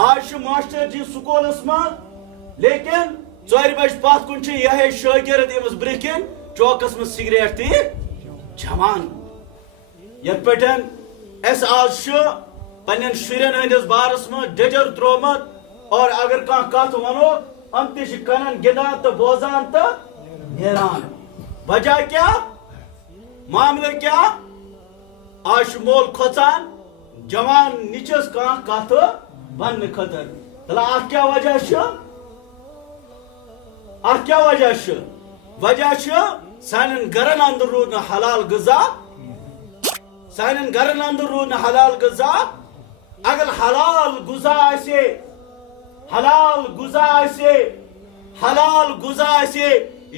आज मास्टर जी स्कूलस मं लेकिन 4 बज पत कुन यह शागिर्द अमस ब्रिकन चौकस में सिगरेट ती चमान यथ पे आज पन्न शुरन हंदिस बारस में डजर त्रोमत और अगर कत वनो हम कनन गिंदान तो बोजान तो नेरान वजह क्या मामले क्या आज मोल खोचान जवान निचस कत वन खतर तला क्या वजह क्या वजह सान गरन अंदर रूद हलाल गजा सान गरन अंदर रूद हलाल गजा अगर हलाल गुजा आसे हलाल गुजा आसे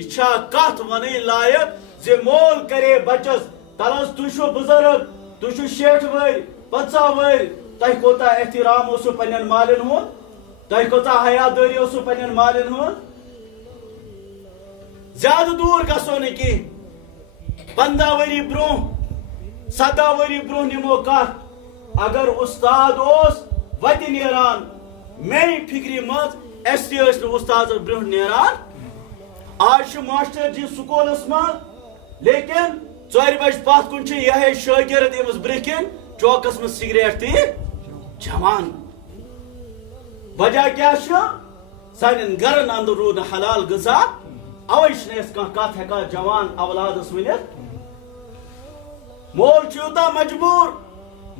इच्छा कत वन लायक जे मोल करे बचस तलस तुशो बुजुर्ग तुशो 60 वर 50 वर तह कोता एहतराम ओसु पन्न मालिन हुन तह कोता हयादारी ओसु पन्न मालिन हुन ज्यादा दूर गसो न कि 15 वरी ब्रो 17 वरी ब्रो निमो कत अगर उस्ताद ओस वत नेरान मेरी फिक्री मज एस उस्ताद ब्रो नेरान आज मास्टर जी स्कूलस मं लेकिन 4 बज पत कुन यह शागिर्द अमस ब्रिकन चौकस में सिगरेट ती चमान वजह क्या सान गरन अंदर रूद हलाल गजा अवे कत हेका जवान अवलादस वन मोल यूता मजबूर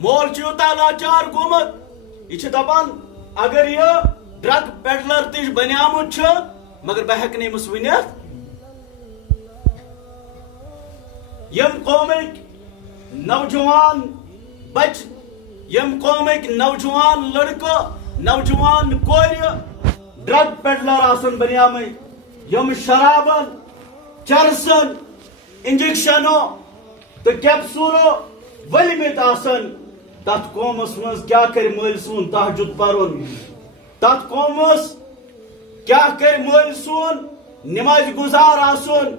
मोल यूता लाचार गोमत यह दपान अगर यह ड्रग पेडलर तिश बनियामुत मगर बह हेक अमस वन यम कौमिक नौजवान बच यम कौमिक नौजवान लड़का नौजवान कोर ड्रग पेडलर आसन बनियाम यम शराबन चरसन इंजेक्शनो तो कैप्सूलो वलिमित आसन तथ कौमस मज क्या कर मल सून तहजुद परुन तथ कौमस क्या कर मल सून नमाज गुजार आसन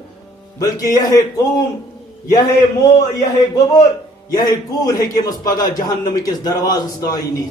बल्कि यह कौम यह गोबर यह कूर है कि मस पगह जहन्नम किस दरवाज़ ताई नी